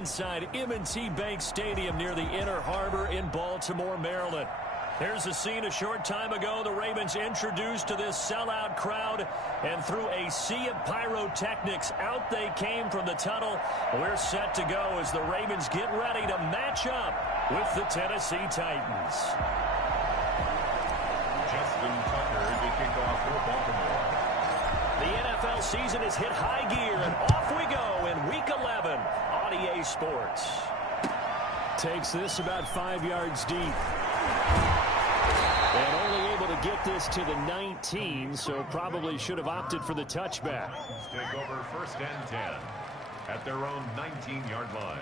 inside M&T Bank Stadium near the Inner Harbor in Baltimore, Maryland. Here's a scene a short time ago. The Ravens introduced to this sellout crowd, and through a sea of pyrotechnics, out they came from the tunnel. We're set to go as the Ravens get ready to match up with the Tennessee Titans. Justin Tucker to kick off for Baltimore. The NFL season has hit high gear, and off we go in Week 11 on EA Sports. Takes this about 5 yards deep. And only able to get this to the 19, so probably should have opted for the touchback. Take over 1st and 10 at their own 19-yard line.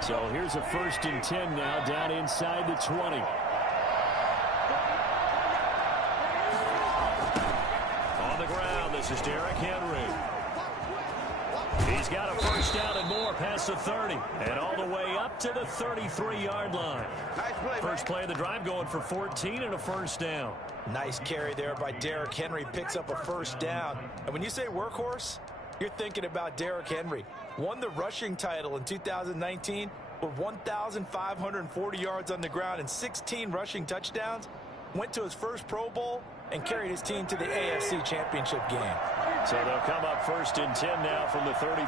So here's a 1st and 10 now, down inside the 20. On the ground, this is Derrick Henry. He's got a 1st down and more past the 30. And all the way up to the 33-yard line. First play of the drive going for 14 and a 1st down. Nice carry there by Derrick Henry. Picks up a 1st down. And when you say workhorse, you're thinking about Derrick Henry. Won the rushing title in 2019 with 1,540 yards on the ground and 16 rushing touchdowns. Went to his first Pro Bowl and carried his team to the AFC Championship game. So they'll come up 1st and 10 now from the 33.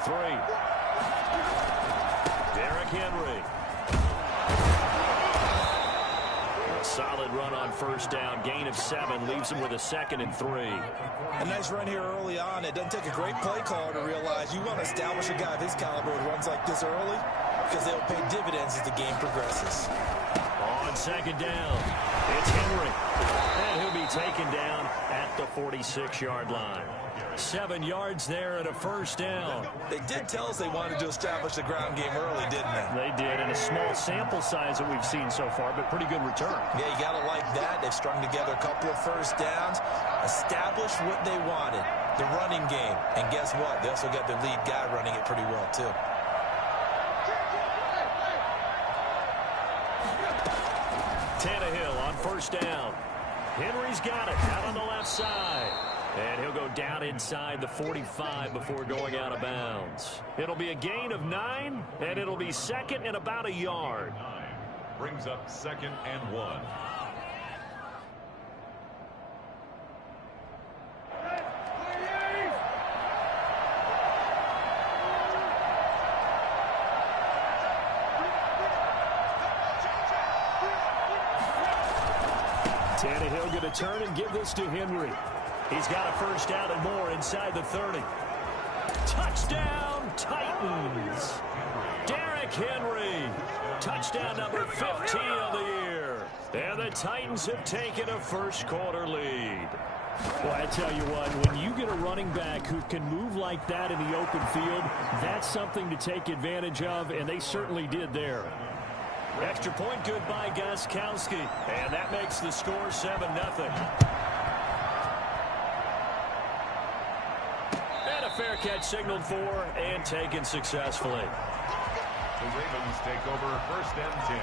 Derrick Henry. A solid run on 1st down. Gain of 7 leaves him with a 2nd and 3. A nice run here early on. It doesn't take a great play caller to realize you want to establish a guy of his caliber who runs like this early because they'll pay dividends as the game progresses. On 2nd down, it's Henry. And he'll be taken down at the 46-yard line. 7 yards there and a 1st down. They did tell us they wanted to establish the ground game early, didn't they? They did, and a small sample size that we've seen so far, but pretty good return. Yeah, you got to like that. They've strung together a couple of 1st downs, established what they wanted, the running game. And guess what? They also got their lead guy running it pretty well, too. Tannehill on 1st down. Henry's got it out on the left side. And he'll go down inside the 45 before going out of bounds. It'll be a gain of 9, and it'll be 2nd and about a yard. Brings up 2nd and 1. Tannehill going to turn and give this to Henry. He's got a 1st down and more inside the 30. Touchdown, Titans. Derrick Henry. Touchdown number 15 of the year. And the Titans have taken a first-quarter lead. Well, I tell you what, when you get a running back who can move like that in the open field, that's something to take advantage of, and they certainly did there. Extra point good by Gostkowski. And that makes the score 7-0. Fair catch signaled for and taken successfully. The Ravens take over 1st and 10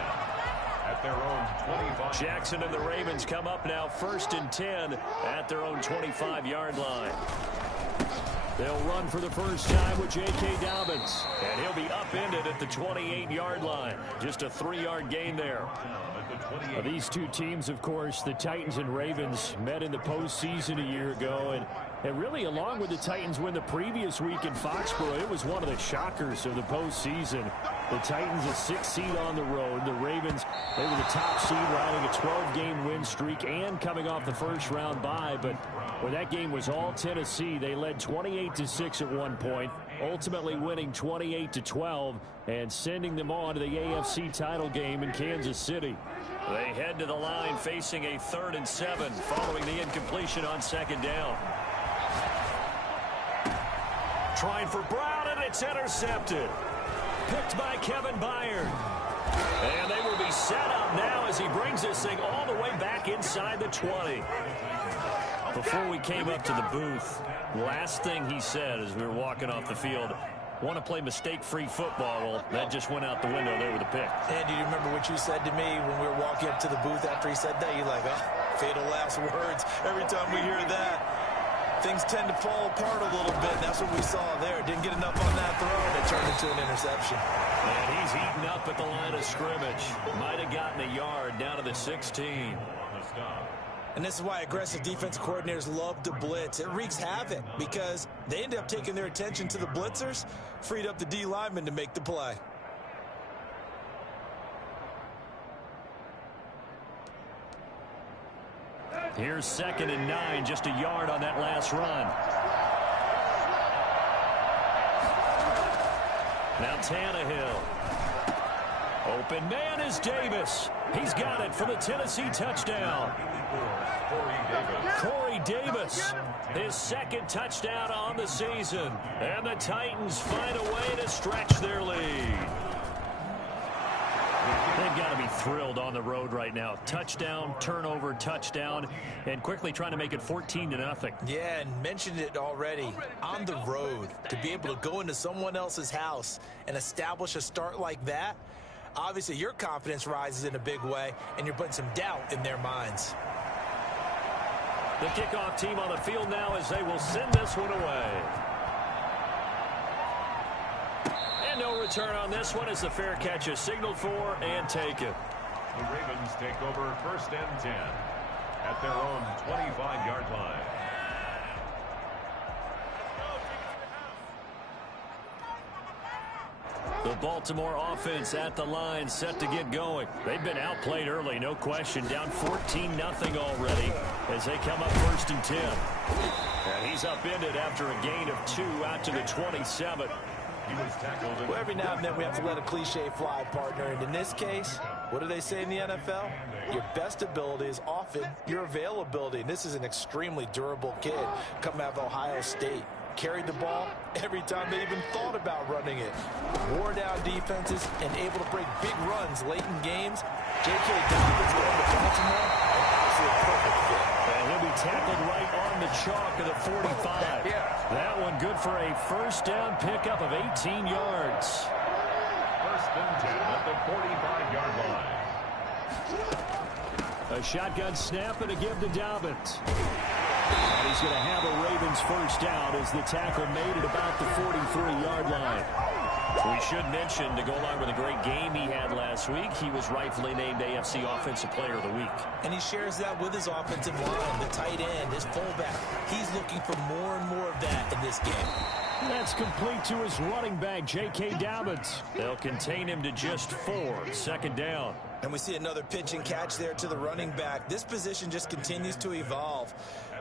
at their own 25. Jackson and the Ravens come up now 1st and 10 at their own 25-yard line. They'll run for the first time with J.K. Dobbins. And he'll be upended at the 28-yard line. Just a 3-yard gain there. These two teams, of course, the Titans and Ravens, met in the postseason a year ago. And really, along with the Titans win the previous week in Foxborough, it was one of the shockers of the postseason. The Titans, a 6th seed on the road. The Ravens, they were the top seed, riding a 12-game win streak and coming off the first-round bye. But when that game was all Tennessee, they led 28-6 at one point, ultimately winning 28-12 and sending them on to the AFC title game in Kansas City. They head to the line facing a 3rd and 7 following the incompletion on 2nd down. Trying for Brown, and it's intercepted. Picked by Kevin Byard. And they will be set up now as he brings this thing all the way back inside the 20. Before we came up to the booth, last thing he said as we were walking off the field, want to play mistake-free football. Well, that just went out the window there with a pick. And do you remember what you said to me when we were walking up to the booth after he said that? You're like, oh, fatal last words. Every time we hear that, things tend to fall apart a little bit. That's what we saw there. Didn't get enough on that throw, and it turned into an interception. And he's eaten up at the line of scrimmage. Might have gotten a yard down to the 16. And this is why aggressive defensive coordinators love to blitz. It wreaks havoc because they end up taking their attention to the blitzers, freed up the D lineman to make the play. Here's 2nd and 9, just a yard on that last run. Now Tannehill. Open man is Davis. He's got it for the Tennessee touchdown. Corey Davis, his 2nd touchdown on the season. And the Titans find a way to stretch their lead. They've got to be thrilled on the road right now. Touchdown, turnover, touchdown, and quickly trying to make it 14-0. Yeah, and mentioned it already. On the road, to be able to go into someone else's house and establish a start like that, obviously your confidence rises in a big way, and you're putting some doubt in their minds. The kickoff team on the field now as they will send this one away. And no return on this one as the fair catch is signaled for and taken. The Ravens take over 1st and 10 at their own 25-yard line. The Baltimore offense at the line set to get going. They've been outplayed early, no question. Down 14-0 already as they come up 1st and 10. And he's upended after a gain of 2 out to the 27. He was tackled. Well, every now and then we have to let a cliche fly, partner. And in this case, what do they say in the NFL? Your best ability is often your availability. And this is an extremely durable kid coming out of Ohio State. Carried the ball every time they even thought about running it. Wore down defenses and able to break big runs late in games. J.K. Dobbins going to Baltimore, an absolute perfect fit. And he'll be tackled right on the chalk of the 45. That one good for a 1st down pickup of 18 yards. 1st and 10 at the 45-yard line. A shotgun snap and a give to Dobbins. And he's going to have a Ravens 1st down as the tackle made at about the 43-yard line. We should mention, to go along with a great game he had last week, he was rightfully named AFC Offensive Player of the Week. And he shares that with his offensive line, the tight end, his fullback. He's looking for more and more of that in this game. That's complete to his running back, J.K. Dobbins. They'll contain him to just 4, 2nd down. And we see another pitch and catch there to the running back. This position just continues to evolve.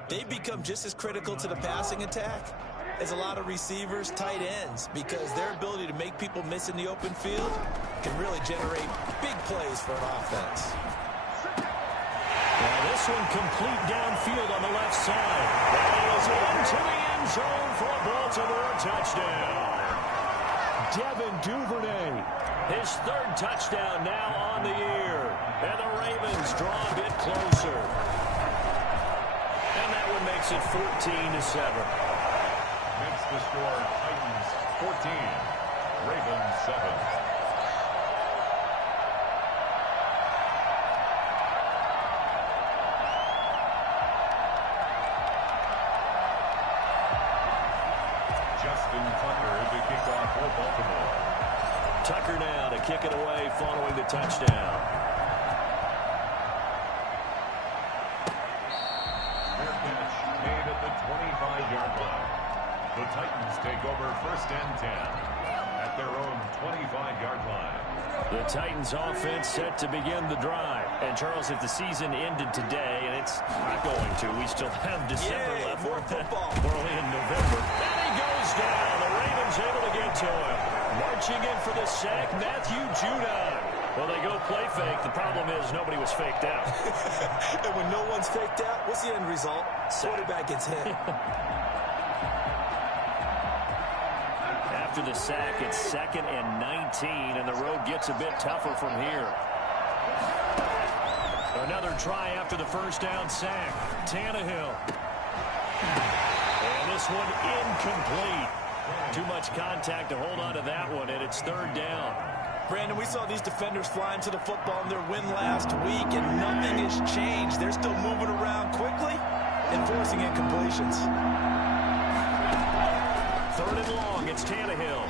They become just as critical to the passing attack as a lot of receivers, tight ends, because their ability to make people miss in the open field can really generate big plays for an offense. Now this one complete downfield on the left side. That is into the end zone for a Baltimore touchdown. Devin Duvernay. His 3rd touchdown now on the year. And the Ravens draw a bit closer. And that one makes it 14-7. Makes the score Titans 14, Ravens 7. Justin Tucker to kick off for Baltimore. Tucker now to kick it away following the touchdown. Fair catch made at the 25-yard line. The Titans take over 1st and 10 at their own 25-yard line. The Titans offense set to begin the drive. And Charles, if the season ended today, and it's not going to, we still have December left. More football. We're only in November. And he goes down. The Ravens able to get to him. Marching in for the sack, Matthew Judon. Well, they go play fake. The problem is nobody was faked out. And when no one's faked out, what's the end result? Quarterback gets hit. After the sack, it's 2nd and 19, and the road gets a bit tougher from here. Another try after the 1st down sack. Tannehill. And this one incomplete. Too much contact to hold on to that one, and it's third down. Brandon, we saw these defenders flying to the football in their win last week, and nothing has changed. They're still moving around quickly and forcing incompletions. Third and long, it's Tannehill.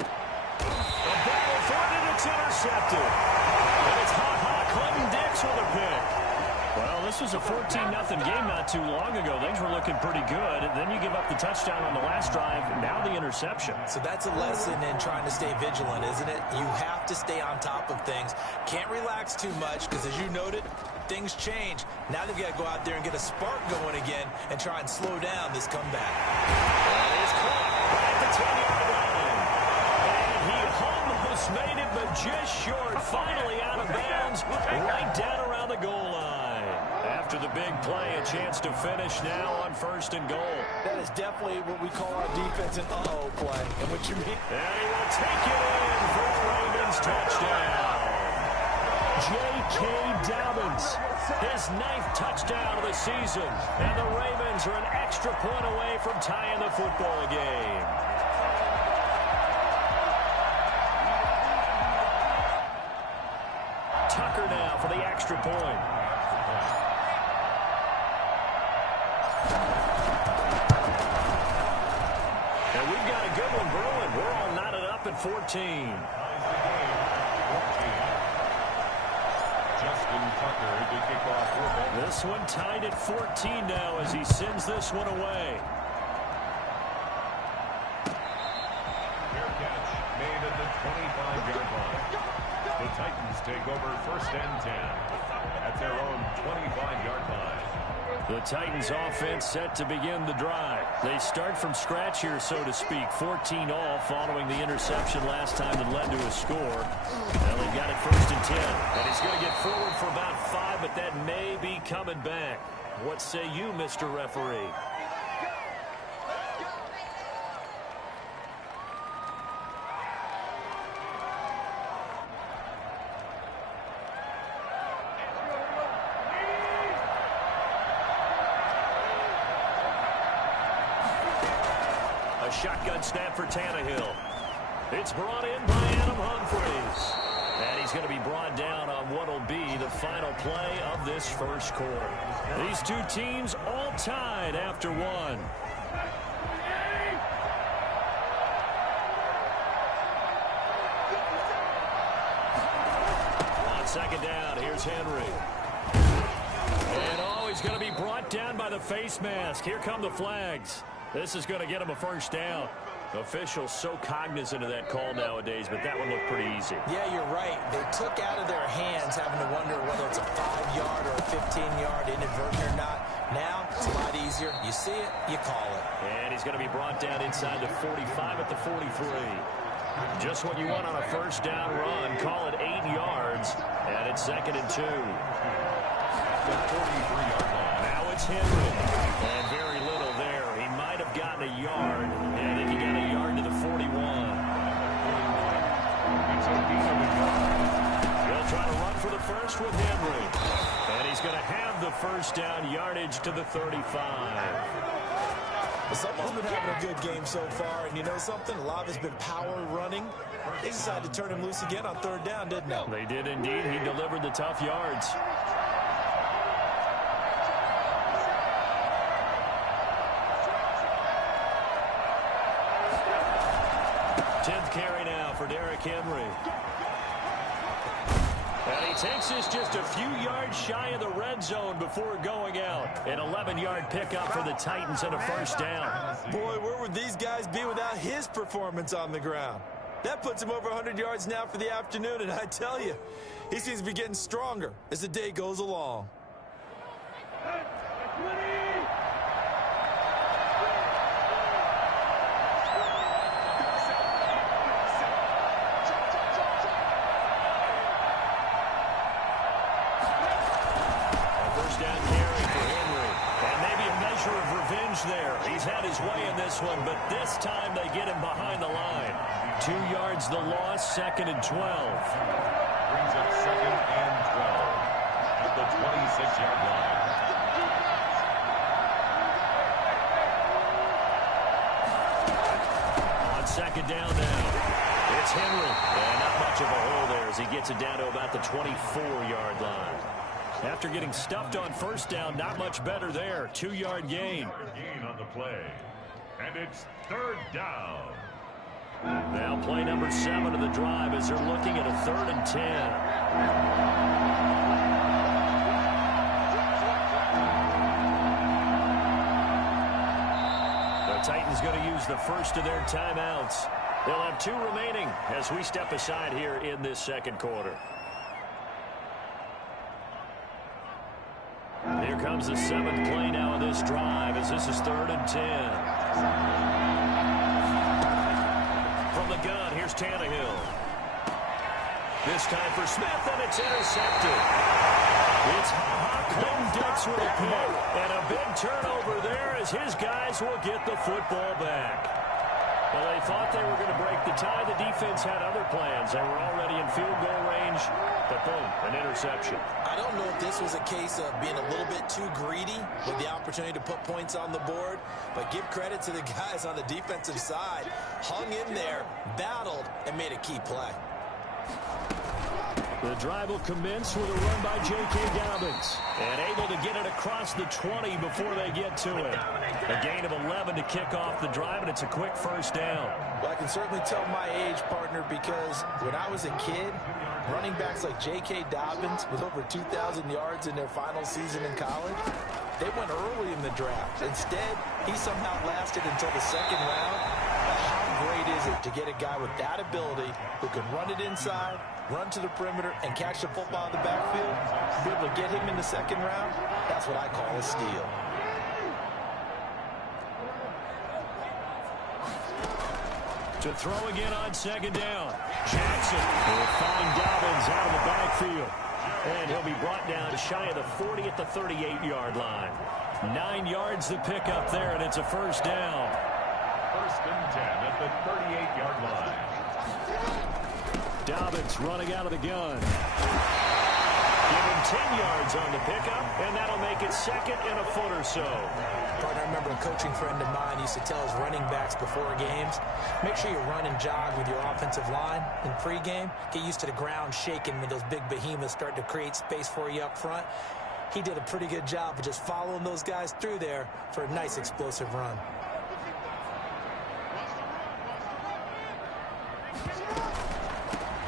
The ball for it, and it's intercepted. And it's Clinton Dix with a pick. Well, this was a 14-0 game not too long ago. Things were looking pretty good. And then you give up the touchdown on the last drive, now the interception. So that's a lesson in trying to stay vigilant, isn't it? You have to stay on top of things. Can't relax too much because, as you noted, things change. Now they've got to go out there and get a spark going again and try and slow down this comeback. That is caught right at the 10-yard line. And he almost made it, but just short. Finally out of bounds, right down around the goal line. After the big play, a chance to finish now on first and goal. That is definitely what we call our defense an uh-oh play. And what you mean? And he will take it in for a Ravens touchdown. J.K. Dobbins, his 9th touchdown of the season. And the Ravens are an extra point away from tying the football game. Tucker now for the extra point. And we've got a good one brewing. We're all knotted up at 14. Justin Tucker to kick off. This one tied at 14 now as he sends this one away. Fair catch made at the 25-yard line. The Titans take over first and 10 at their own 25-yard line. The Titans offense set to begin the drive. They start from scratch here, so to speak. 14 all following the interception last time that led to a score. Well, they've got it first and 10. And he's going to get forward for about 5, but that may be coming back. What say you, Mr. Referee? Shotgun snap for Tannehill. It's brought in by Adam Humphries. And he's going to be brought down on what will be the final play of this first quarter. These two teams all tied after one. On second down, here's Henry. And he's going to be brought down by the face mask. Here come the flags. This is going to get him a first down. Officials so cognizant of that call nowadays, but that one looked pretty easy. Yeah, you're right. They took out of their hands having to wonder whether it's a 5-yard or a 15-yard inadvertent or not. Now, it's a lot easier. You see it, you call it. And he's going to be brought down inside the 45 at the 43. Just what you want on a first down run. Call it 8 yards, and it's second and 2. The 43-yard line. Now it's Henry. And very little there. He might have gotten a yard. Yeah, I think he got a yard to the 41. He'll try to run for the first with Henry. And he's going to have the first down yardage to the 35. Someone's been having a good game so far, and you know something? A lot has been power running. They decided to turn him loose again on third down, didn't they? They did indeed. He delivered the tough yards. 10th carry now for Derrick Henry. And he takes this just a few yards shy of the red zone before going out. An 11-yard pickup for the Titans and a first down. Boy, where would these guys be without his performance on the ground? That puts him over 100 yards now for the afternoon, and I tell you, he seems to be getting stronger as the day goes along. There. He's had his way in this one, but this time they get him behind the line. 2 yards the loss, second and 12. Brings up second and 12 at the 26-yard line. second down now. It's Henry. And not much of a hole there as he gets it down to about the 24-yard line. After getting stuffed on first down, not much better there. 2-yard gain. Gain on the play. And it's third down. Now play number 7 of the drive as they're looking at a 3rd and 10. Titans going to use the first of their timeouts. They'll have 2 remaining as we step aside here in this second quarter. Here comes the 7th play now on this drive as this is 3rd and 10. From the gun, here's Tannehill. This time for Smith, and it's intercepted. It's Clinton Dix with a pick, and a big turnover there as his guys will get the football back. Well, they thought they were going to break the tie. The defense had other plans. They were already in field goal range, but boom, an interception. I don't know if this was a case of being a little bit too greedy with the opportunity to put points on the board, but give credit to the guys on the defensive side. Hung in there, battled, and made a key play. The drive will commence with a run by J.K. Dobbins. And able to get it across the 20 before they get to it. A gain of 11 to kick off the drive, and it's a quick first down. Well, I can certainly tell my age, partner, because when I was a kid, running backs like J.K. Dobbins with over 2,000 yards in their final season in college, they went early in the draft. Instead, he somehow lasted until the second round. How great is it to get a guy with that ability who can run it inside, run to the perimeter, and catch the football in the backfield? Be able to get him in the second round? That's what I call a steal. To throw again on second down. Jackson will find Dobbins out of the backfield. And he'll be brought down shy of the 40 at the 38-yard line. 9 yards to pick up there, and it's a first down. 1st and 10 at the 38-yard line. Dobbins running out of the gun. Give him 10 yards on the pickup, and that'll make it second and a foot or so. Partner, I remember a coaching friend of mine used to tell his running backs before games, make sure you run and jog with your offensive line in pregame. Get used to the ground shaking when those big behemoths start to create space for you up front. He did a pretty good job of just following those guys through there for a nice explosive run.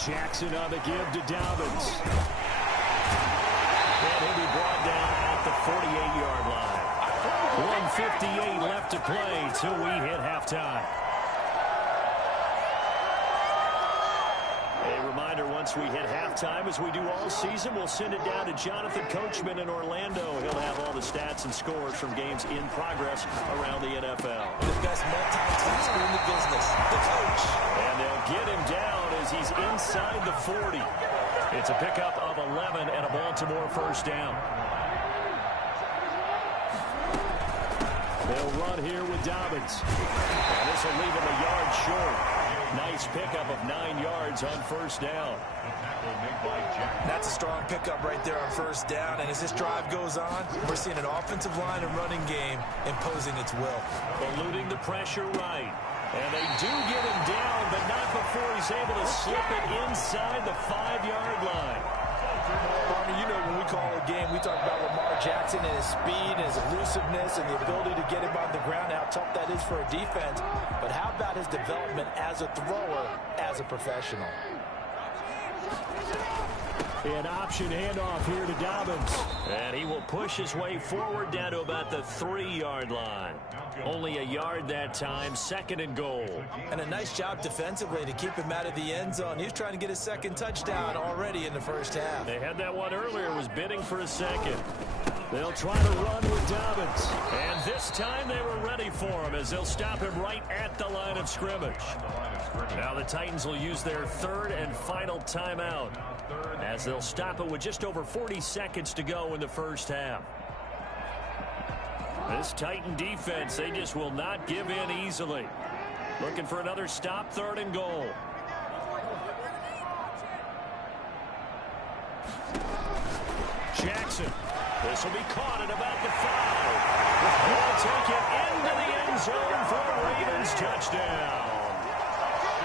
Jackson on the give to Dobbins. And he'll be brought down at the 48-yard line. 1:58 left to play till we hit halftime. A reminder, once we hit halftime, as we do all season, we'll send it down to Jonathan Coachman in Orlando. He'll have all the stats and scores from games in progress around the NFL. The best multitasker in the business, the coach. And they'll get him down as he's inside the 40. It's a pickup of 11 and a Baltimore first down. They'll run here with Dobbins. And this will leave him a yard short. Nice pickup of 9 yards on first down. That's a strong pickup right there on first down. And as this drive goes on, we're seeing an offensive line and running game imposing its will. Eluding the pressure right. And they do get him down, but not before he's able to slip it inside the 5-yard line. Barney, you know when we call a game, we talk about Lamar Jackson and his speed and his elusiveness and the ability to get him on the ground, how tough that is for a defense. But how about his development as a thrower, as a professional? An option handoff here to Dobbins. And he will push his way forward down to about the 3-yard line. Only a yard that time, 2nd and goal. And a nice job defensively to keep him out of the end zone. He was trying to get his second touchdown already in the first half. They had that one earlier, was bidding for a second. They'll try to run with Dobbins. And this time they were ready for him as they'll stop him right at the line of scrimmage. Now the Titans will use their 3rd and final timeout as they'll stop it with just over 40 seconds to go in the first half. This Titan defense, they just will not give in easily. Looking for another stop, 3rd and goal. Jackson. This will be caught at about the 5. He'll take it into the end zone for a Ravens touchdown.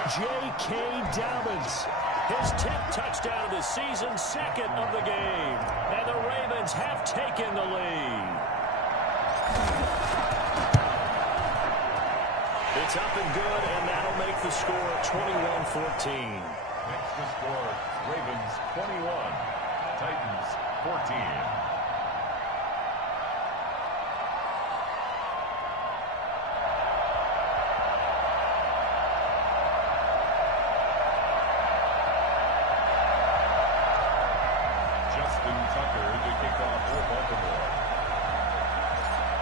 J.K. Dobbins. His 10th touchdown of the season, second of the game. And the Ravens have taken the lead. It's up and good, and that'll make the score 21-14. Makes the score Ravens 21, Titans 14.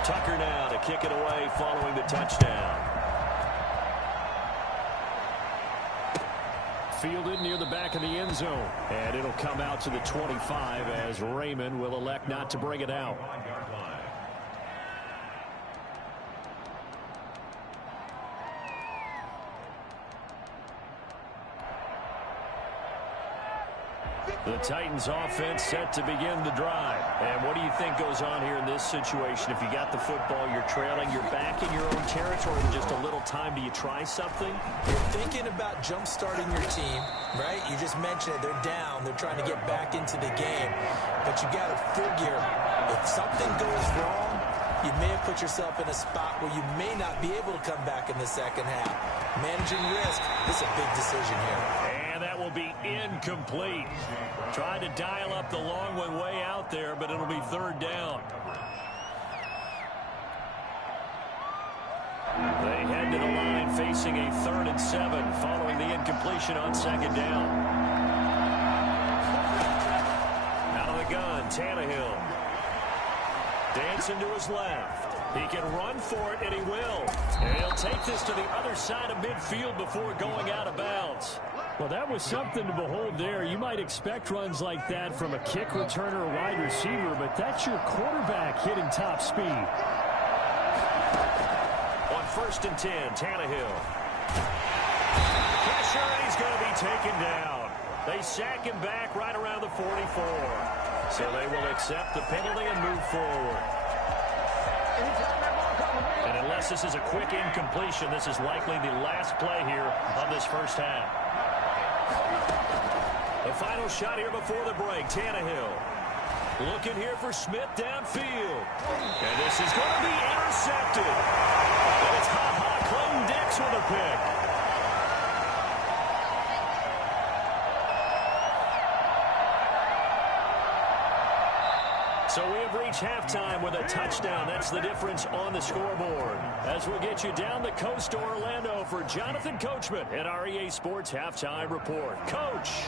Tucker now to kick it away following the touchdown. Fielded near the back of the end zone. And it'll come out to the 25 as Raymond will elect not to bring it out. The Titans offense set to begin the drive. And what do you think goes on here in this situation? If you got the football, you're trailing, you're back in your own territory with just a little time. Do you try something? You're thinking about jump-starting your team, right? You just mentioned it. They're down. They're trying to get back into the game. But you got to figure if something goes wrong, you may have put yourself in a spot where you may not be able to come back in the second half. Managing risk, this is a big decision here. And that will be incomplete. Tried to dial up the long one way out there, but it'll be third down. They head to the line facing a 3rd and 7 following the incompletion on second down. Out of the gun, Tannehill. Dancing to his left. He can run for it, and he will. And he'll take this to the other side of midfield before going out of bounds. Well, that was something to behold there. You might expect runs like that from a kick returner or wide receiver, but that's your quarterback hitting top speed. On 1st and 10, Tannehill. Pressure, and he's going to be taken down. They sack him back right around the 44. So they will accept the penalty and move forward. And unless this is a quick incompletion, this is likely the last play here of this first half. The final shot here before the break, Tannehill. Looking here for Smith downfield. And this is going to be intercepted. And it's Clayton Dix with a pick. So we have reached halftime with a touchdown. That's the difference on the scoreboard. As we get you down the coast to Orlando for Jonathan Coachman at our EA Sports Halftime Report. Coach.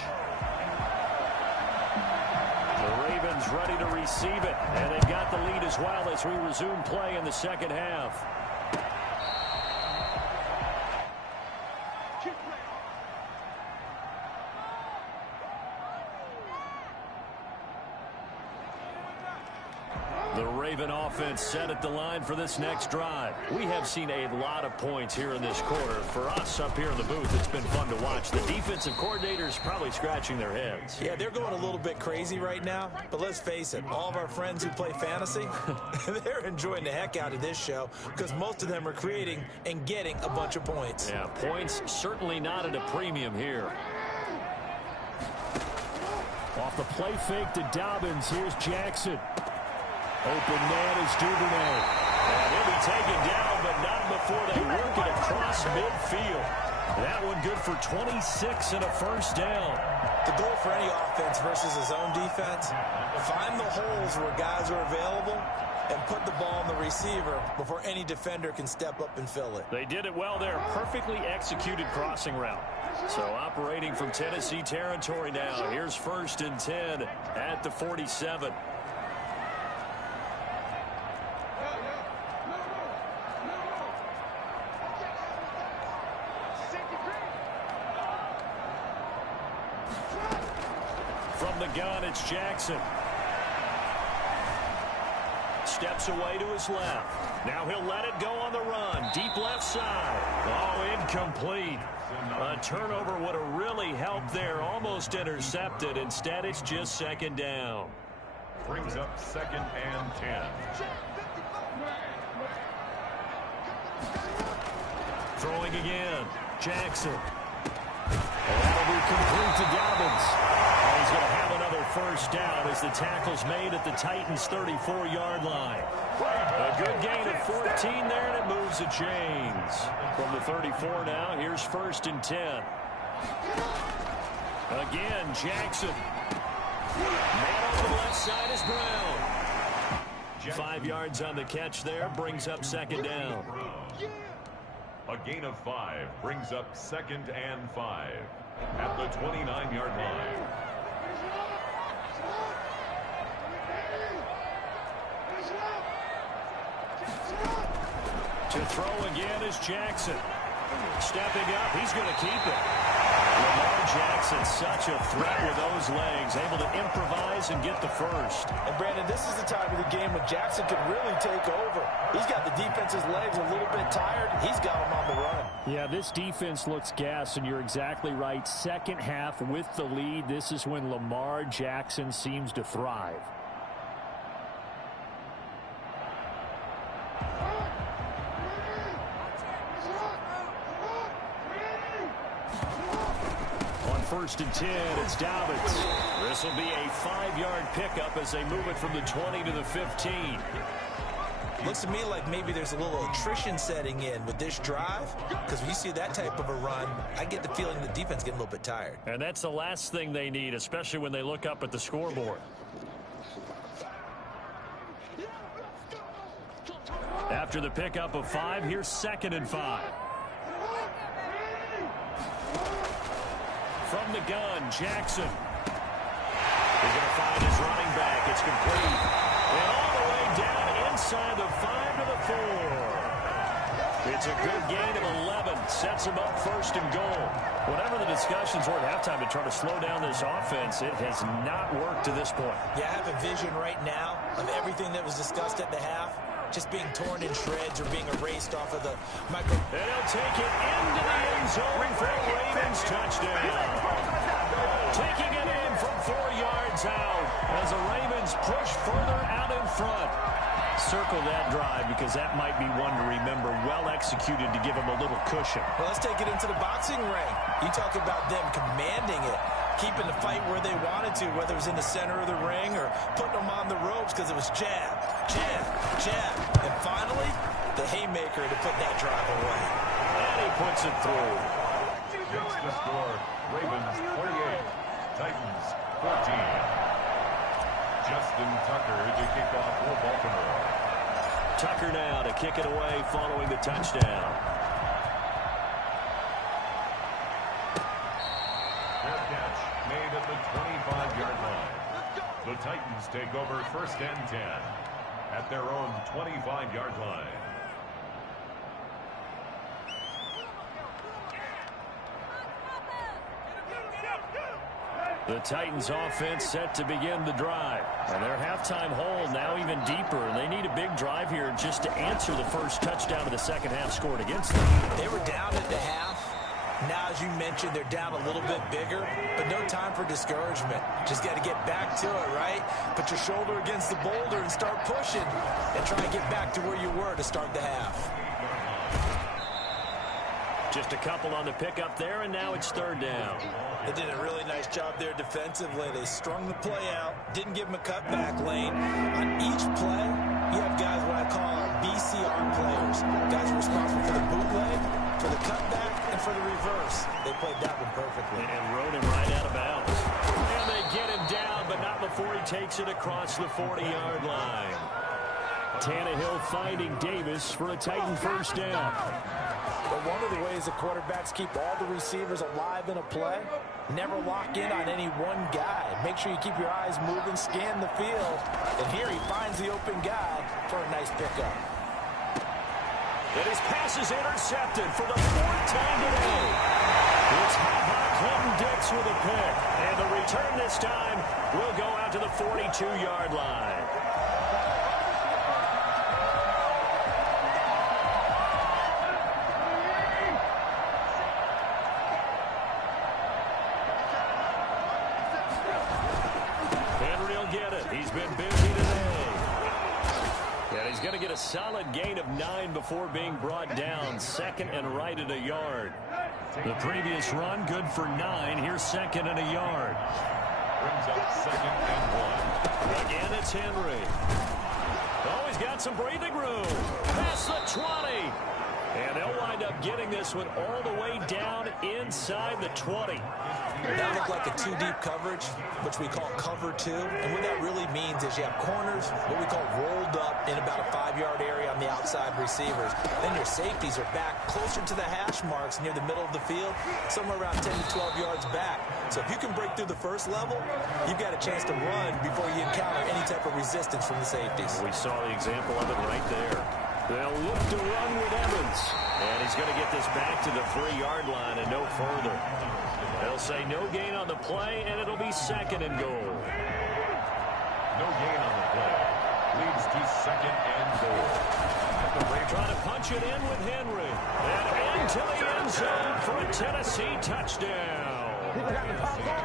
The Ravens ready to receive it. And they've got the lead as well as we resume play in the second half. The Raven offense set at the line for this next drive. We have seen a lot of points here in this quarter. For us up here in the booth, it's been fun to watch. The defensive coordinators probably scratching their heads. Yeah, they're going a little bit crazy right now. But let's face it, all of our friends who play fantasy, they're enjoying the heck out of this show because most of them are creating and getting a bunch of points. Yeah, points certainly not at a premium here. Off the play fake to Dobbins, here's Jackson. Open man is Duvernay. And he'll be taken down, but not before they work it across midfield. That one good for 26 and a first down. The goal for any offense versus his own defense, find the holes where guys are available and put the ball on the receiver before any defender can step up and fill it. They did it well there. Perfectly executed crossing route. So operating from Tennessee territory now. Here's 1st and 10 at the 47. From the gun, it's Jackson. Steps away to his left. Now he'll let it go on the run. Deep left side. Oh, incomplete. A turnover would have really helped there. Almost intercepted. Instead, it's just second down. Brings up 2nd and 10. Throwing again. Jackson. That'll be complete to Dobbins. He's going to have another first down as the tackle's made at the Titans' 34-yard line. A good gain of 14 there, and it moves the chains. From the 34 now, here's 1st and 10. Again, Jackson. Man on the left side is Brown. 5 yards on the catch there, brings up 2nd down. A gain of 5 brings up 2nd and 5 at the 29-yard line. To throw again is Jackson. Stepping up, he's going to keep it. Lamar Jackson, such a threat with those legs, able to improvise and get the first. And Brandon, this is the time of the game when Jackson could really take over. He's got the defense's legs a little bit tired. He's got them on the run. Yeah, this defense looks gassed, and you're exactly right. Second half with the lead, this is when Lamar Jackson seems to thrive. On 1st and 10, it's Dobbins. This will be a 5-yard pickup as they move it from the 20 to the 15. Looks to me like maybe there's a little attrition setting in with this drive, because when you see that type of a run, I get the feeling the defense getting a little bit tired. And that's the last thing they need, especially when they look up at the scoreboard. After the pickup of 5, here's 2nd and 5. From the gun, Jackson. He's going to find his running back. It's complete. And all the way down inside the 5 to the 4. It's a good gain of 11. Sets him up 1st and goal. Whatever the discussions were at halftime to try to slow down this offense, it has not worked to this point. Yeah, I have a vision right now of everything that was discussed at the half just being torn in shreds or being erased off of the micro. And he'll take it into the end zone for a Ravens touchdown. Taking it in from 4 yards out as the Ravens push further out in front. Circle that drive because that might be one to remember. Well executed to give them a little cushion. Well, let's take it into the boxing ring. You talk about them commanding it, keeping the fight where they wanted to, whether it was in the center of the ring or putting them on the ropes because it was jab, jab, jab. And finally, the haymaker to put that drive away. And he puts it through. It's the score. Ravens 48, Titans 14. Justin Tucker to kick off for Baltimore. Tucker now to kick it away following the touchdown. Fair catch made at the 25-yard line. The Titans take over 1st and 10 at their own 25-yard line. The Titans offense set to begin the drive. And their halftime hole now even deeper. And they need a big drive here just to answer the first touchdown of the second half scored against them. They were down at the half. Now, as you mentioned, they're down a little bit bigger, but no time for discouragement. Just got to get back to it, right? Put your shoulder against the boulder and start pushing and try and get back to where you were to start the half. Just a couple on the pickup there, and now it's 3rd down. They did a really nice job there defensively. They strung the play out, didn't give them a cutback lane. On each play, you have guys what I call BCR players. Guys are responsible for the bootleg, for the cutback, and for the reverse. They played that one perfectly. And rode him right out of bounds. And they get him down, but not before he takes it across the 40-yard line. Tannehill finding Davis for a Titan first down. But one of the ways the quarterbacks keep all the receivers alive in a play, never lock in on any one guy. Make sure you keep your eyes moving, scan the field. And here he finds the open guy for a nice pickup. And his pass is intercepted for the 4th time today. It's Clinton-Dix with a pick. And the return this time will go out to the 42-yard line. Henry will get it. He's been busy today. And he's going to get a solid gain of 9 before being brought down. 2nd and right at a yard. The previous run, good for 9. Here's second and a yard. Brings up second and 1. Again, it's Henry. Oh, he's got some breathing room. Past the 20. And they'll wind up getting this one all the way down inside the 20. That looked like a two-deep coverage, which we call cover 2. And what that really means is you have corners, what we call rolled up in about a 5-yard area on the outside receivers. Then your safeties are back closer to the hash marks near the middle of the field, somewhere around 10 to 12 yards back. So if you can break through the first level, you've got a chance to run before you encounter any type of resistance from the safeties. We saw the example of it right there. They'll look to run with Evans. And he's going to get this back to the 3-yard line and no further. They'll say no gain on the play, and it'll be second and goal. No gain on the play. Leads to second and goal. Trying to punch it in with Henry. And into the end zone for a Tennessee touchdown.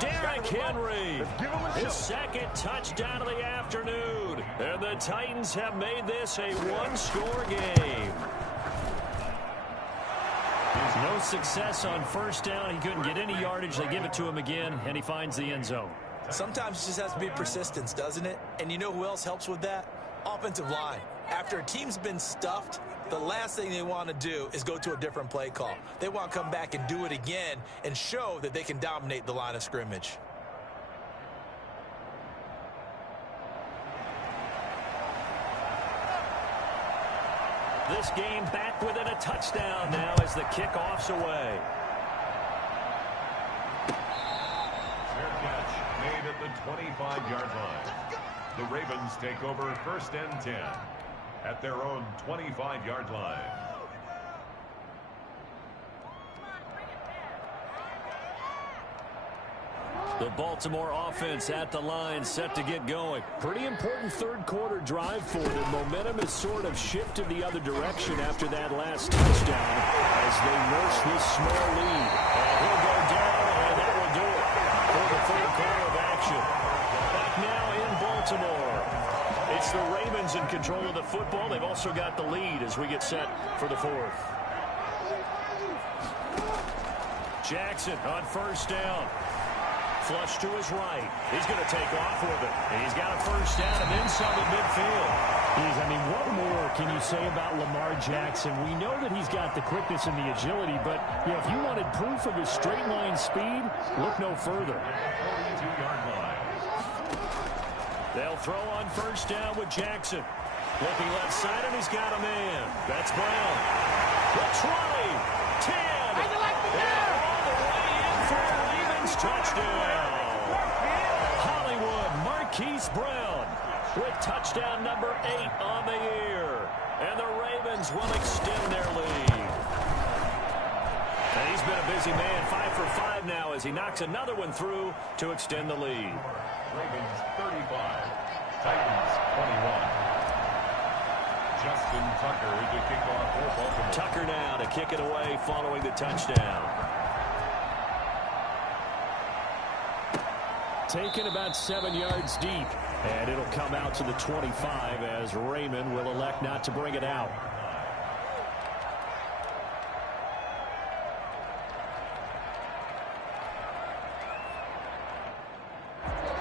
Derrick Henry, his second touchdown of the afternoon. And the Titans have made this a one-score game. No success on first down. He couldn't get any yardage. They give it to him again, and he finds the end zone. Sometimes it just has to be persistence, doesn't it? And you know who else helps with that? Offensive line. After a team's been stuffed, the last thing they want to do is go to a different play call. They want to come back and do it again and show that they can dominate the line of scrimmage. This game back within a touchdown now as the kickoff's away. Fair catch made at the 25-yard line. The Ravens take over first and 10 at their own 25-yard line. The Baltimore offense at the line, set to get going. Pretty important third-quarter drive for them. Momentum has sort of shifted the other direction after that last touchdown as they nurse this small lead. And he'll go down, and that will do it for the third quarter of action. Back now in Baltimore. It's the Ravens in control of the football. They've also got the lead as we get set for the fourth. Jackson on first down. Flush to his right. He's going to take off with it. And he's got a first down and then some at midfield. I mean, what more can you say about Lamar Jackson? We know that he's got the quickness and the agility, but you know, if you wanted proof of his straight line speed, look no further. 42-yard line. They'll throw on first down with Jackson. Looking left side, and he's got a man. That's Brown. The 20, 10, and all the way in for a Ravens touchdown. Hollywood Marquise Brown with touchdown number 8 on the year. And the Ravens will extend their lead. And he's been a busy man, 5 for 5 now as he knocks another one through to extend the lead. Ravens 35, Titans 21. Justin Tucker to kick off for Baltimore. Tucker now to kick it away following the touchdown. Taken about 7 yards deep. And it'll come out to the 25 as Raymond will elect not to bring it out.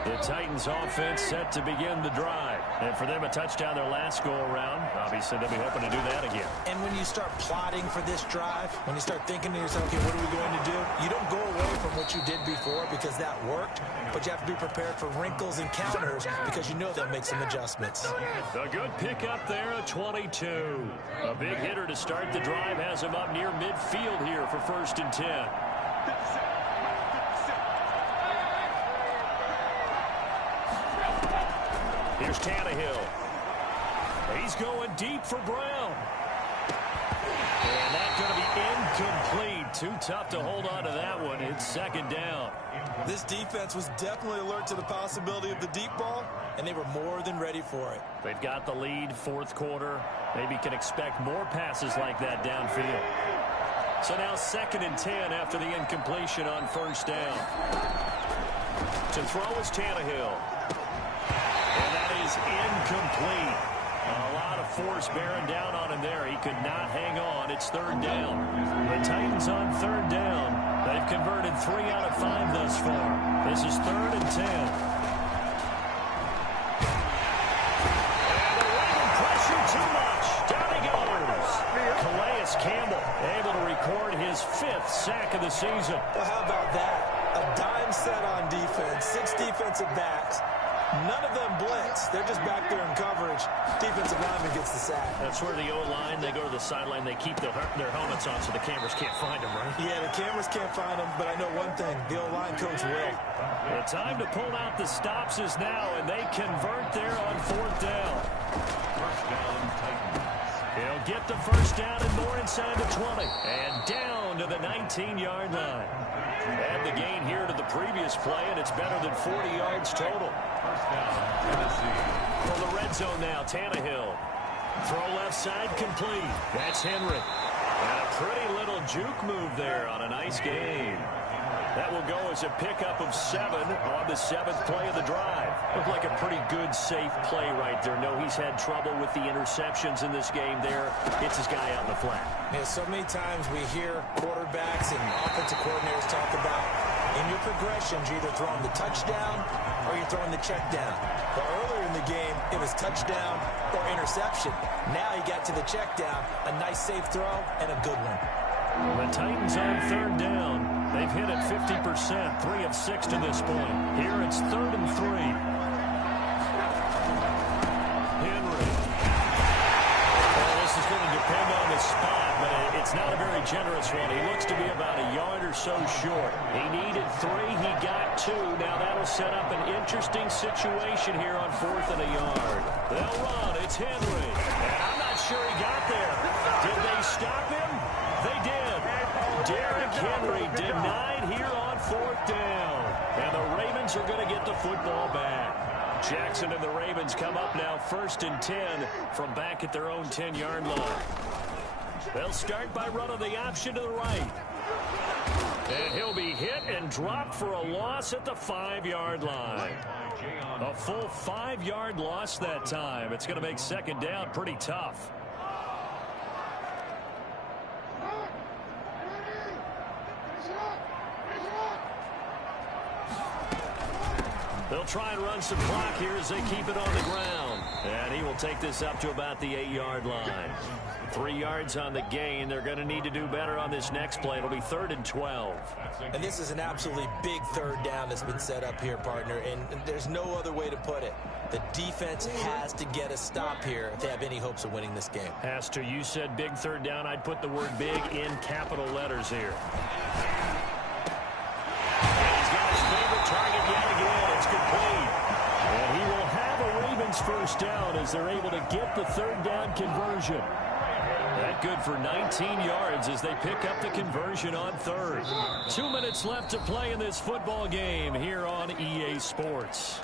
The Titans offense set to begin the drive. And for them, a touchdown their last go-around. Obviously, they'll be hoping to do that again. And when you start plotting for this drive, when you start thinking to yourself, okay, what are we going to do? You don't go away from what you did before because that worked, but you have to be prepared for wrinkles and counters because you know they'll make some adjustments. A good pickup there, a 22. A big hitter to start the drive has him up near midfield here for first and 10. Here's Tannehill. He's going deep for Brown. And that's going to be incomplete. Too tough to hold on to that one. It's second down. This defense was definitely alert to the possibility of the deep ball, and they were more than ready for it. They've got the lead, fourth quarter. Maybe can expect more passes like that downfield. So now second and 10 after the incompletion on first down. To throw is Tannehill. And that is incomplete. A lot of force bearing down on him there. He could not hang on. It's third down. The Titans on third down. They've converted 3 out of 5 thus far. This is 3rd and 10. And the Raven pressure too much. Down he goes. Calais Campbell able to record his 5th sack of the season. Well, how about that? A dime set on defense, 6 defensive backs. None of them blitz. They're just back there in coverage. Defensive lineman gets the sack. That's where the O-line, they go to the sideline, they keep their helmets on so the cameras can't find them, right? Yeah, the cameras can't find them, but I know one thing. The O-line coach will. The time to pull out the stops is now, and they convert there on 4th down. First down, Titans. He'll get the first down and more inside the 20. And down to the 19-yard line. Add the gain here to the previous play, and it's better than 40 yards total. First down, Tennessee. From the red zone now, Tannehill. Throw left side complete. That's Henry. And a pretty little juke move there on a nice game. That will go as a pickup of 7 on the 7th play of the drive. Looked like a pretty good, safe play right there. No, he's had trouble with the interceptions in this game there. Gets his guy out in the flat. Yeah, so many times we hear quarterbacks and offensive coordinators talk about in your progressions, you're either throwing the touchdown or you're throwing the check down. But earlier in the game, it was touchdown or interception. Now he got to the check down, a nice safe throw, and a good one. The Titans on third down. They've hit it 50%, 3 of 6 to this point. Here it's 3rd and 3. Henry. Well, this is going to depend on the spot, but it's not a very generous one. He looks to be about a yard or so short. He needed 3. He got 2. Now that'll set up an interesting situation here on 4th and a yard. They'll run. It's Henry. And I'm not sure he got there. Did they stop him? They did. Derrick Henry denied here on 4th down. And the Ravens are going to get the football back. Jackson and the Ravens come up now 1st and 10 from back at their own 10-yard line. They'll start by running the option to the right. And he'll be hit and dropped for a loss at the 5-yard line. A full 5-yard loss that time. It's going to make 2nd down pretty tough. They'll try and run some clock here as they keep it on the ground. And he will take this up to about the 8-yard line. 3 yards on the gain. They're going to need to do better on this next play. It'll be 3rd and 12. And this is an absolutely big 3rd down that's been set up here, partner. And there's no other way to put it. The defense has to get a stop here if they have any hopes of winning this game. Has to. You said big 3rd down. I'd put the word big in capital letters here. Target yet again. It's complete. And he will have a Ravens first down as they're able to get the 3rd down conversion. That good for 19 yards as they pick up the conversion on 3rd. 2 minutes left to play in this football game here on EA Sports.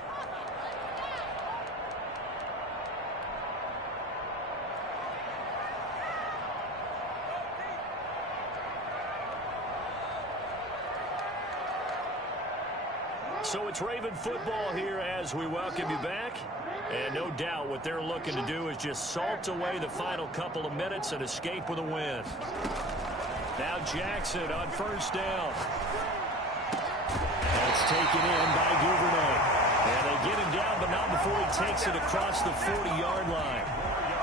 So it's Raven football here as we welcome you back. And no doubt what they're looking to do is just salt away the final couple of minutes and escape with a win. Now Jackson on 1st down. That's taken in by Duvernay. And they get him down, but not before he takes it across the 40-yard line.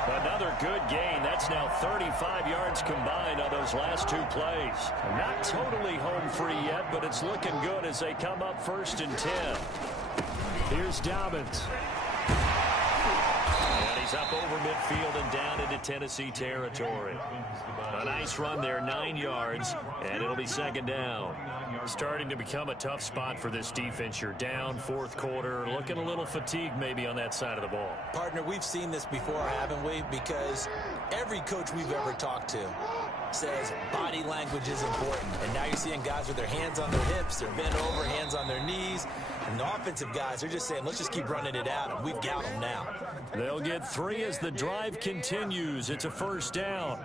Another good gain. That's now 35 yards combined on those last 2 plays. Not totally home free yet, but it's looking good as they come up 1st and 10. Here's Dobbins. And he's up over midfield and down into Tennessee territory. A nice run there, 9 yards, and it'll be 2nd down. Starting to become a tough spot for this defense. You're down 4th quarter, looking a little fatigued maybe on that side of the ball. Partner, we've seen this before, haven't we? Because every coach we've ever talked to says body language is important. And now you're seeing guys with their hands on their hips, they're bent over, hands on their knees. And the offensive guys are just saying, let's just keep running it out, and we've got them now. They'll get 3 as the drive continues. It's a 1st down.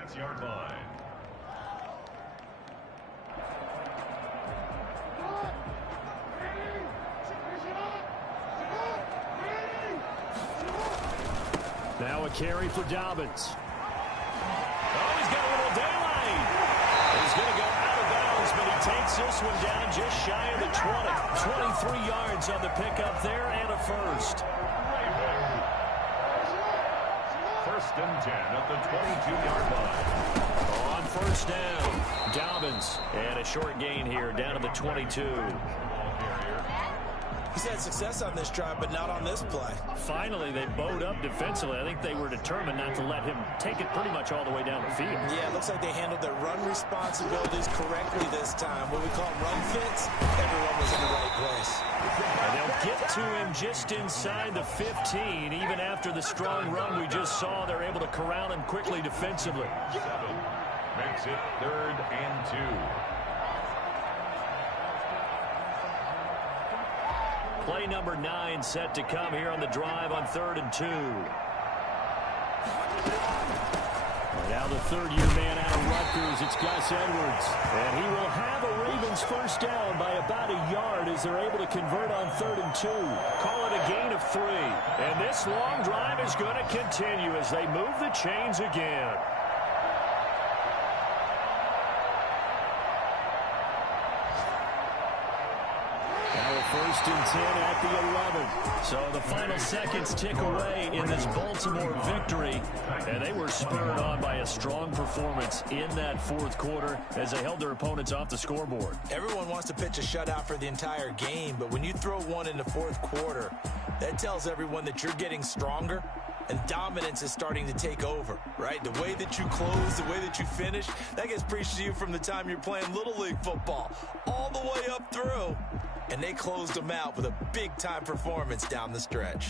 Now a carry for Dobbins. Oh, he's got a little daylight. He's going to go out of bounds, but he takes this one down just shy of the 20. 23 yards on the pickup there and a first. First and 10 at the 22-yard line. On first down, Dobbins. And a short gain here down to the 22. He's had success on this drive, but not on this play. Finally, they bowed up defensively. I think they were determined not to let him take it pretty much all the way down the field. Yeah, it looks like they handled their run responsibilities correctly this time. What we call run fits, everyone was in the right place. And they'll get to him just inside the 15. Even after the strong run we just saw, they're able to corral him quickly defensively. 7 makes it 3rd and 2. Play number 9 set to come here on the drive on 3rd and 2. Now the third-year man out of Rutgers, it's Gus Edwards. And he will have a Ravens first down by about a yard as they're able to convert on 3rd and 2. Call it a gain of 3. And this long drive is going to continue as they move the chains again. First and 10 at the 11. So the final seconds tick away in this Baltimore victory. And they were spurred on by a strong performance in that fourth quarter as they held their opponents off the scoreboard. Everyone wants to pitch a shutout for the entire game, but when you throw one in the fourth quarter, that tells everyone that you're getting stronger and dominance is starting to take over, right? The way that you close, the way that you finish, that gets preached to you from the time you're playing Little League football all the way up through. And they closed them out with a big-time performance down the stretch.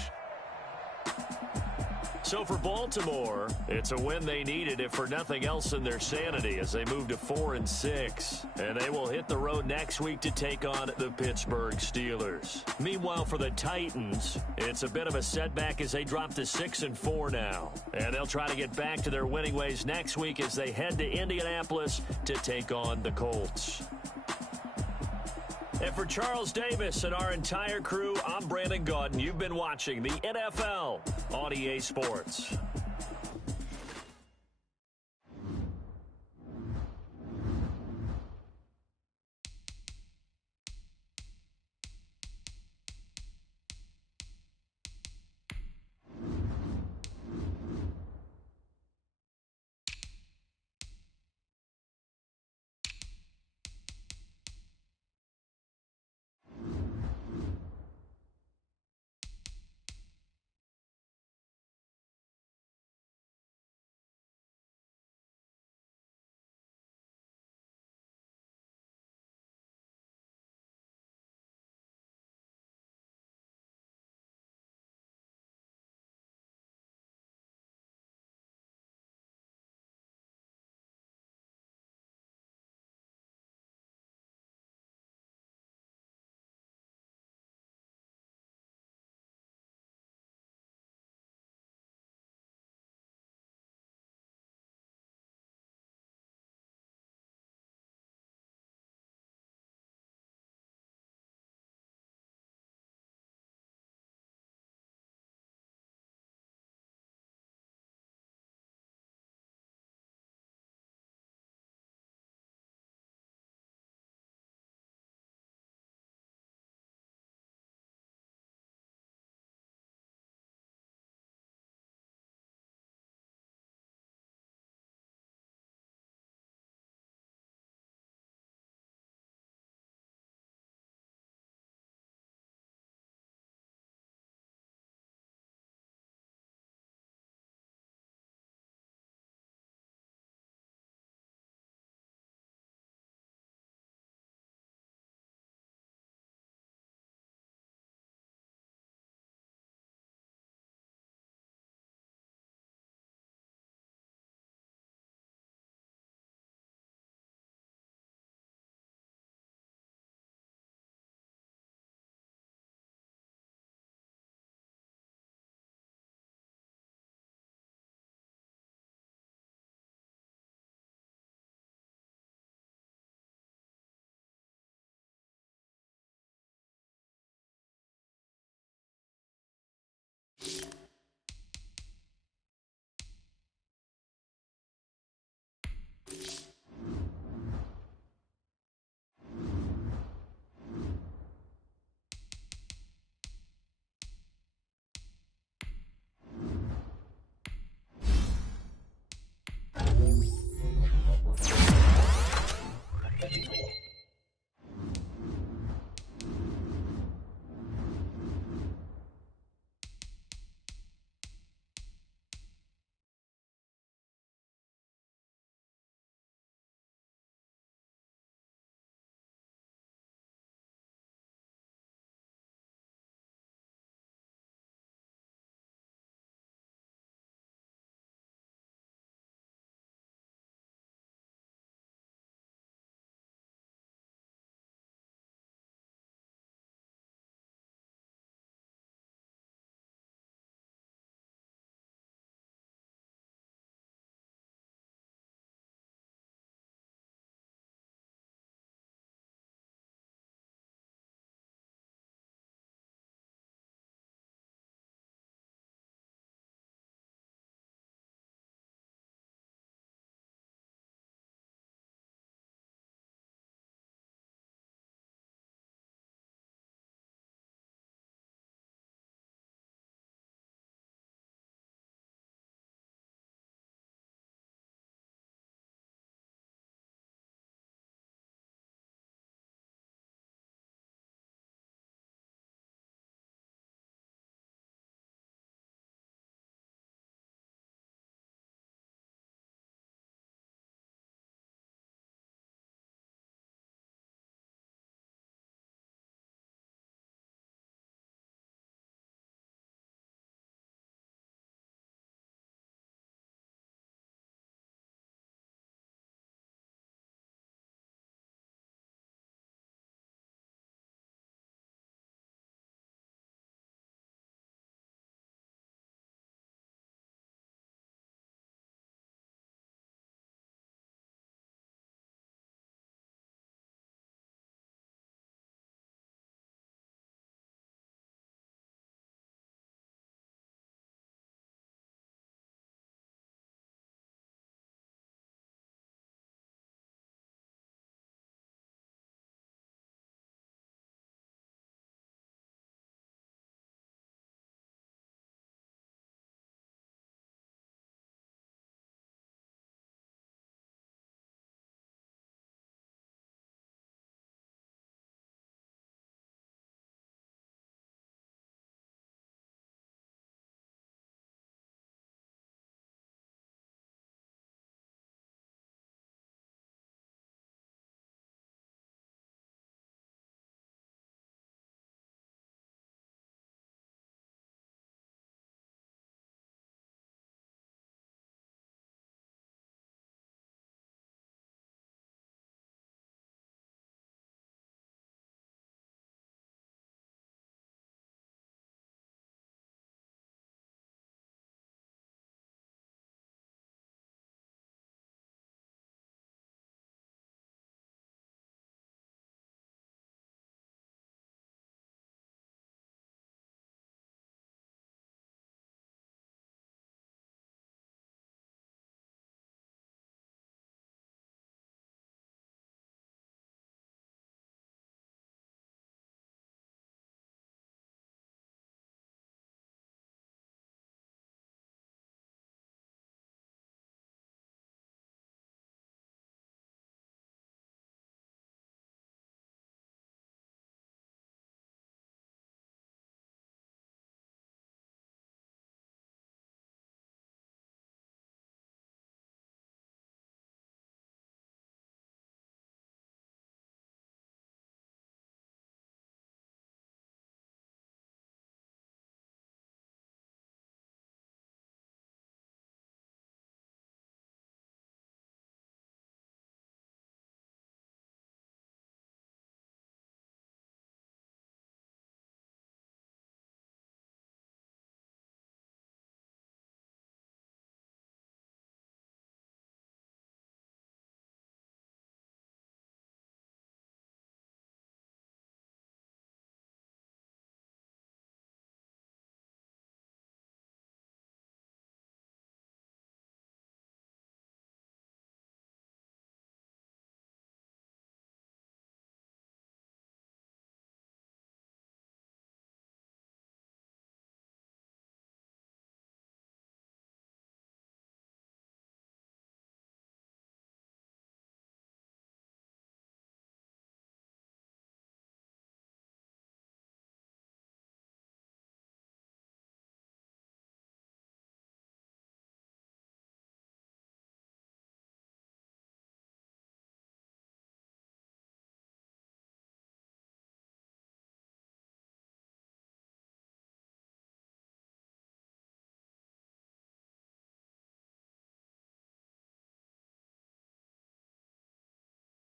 So for Baltimore, it's a win they needed, if for nothing else in their sanity, as they move to 4-6. And they will hit the road next week to take on the Pittsburgh Steelers. Meanwhile, for the Titans, it's a bit of a setback as they drop to 6-4 now. And they'll try to get back to their winning ways next week as they head to Indianapolis to take on the Colts. And for Charles Davis and our entire crew, I'm Brandon Gaudin. You've been watching the NFL on EA Sports.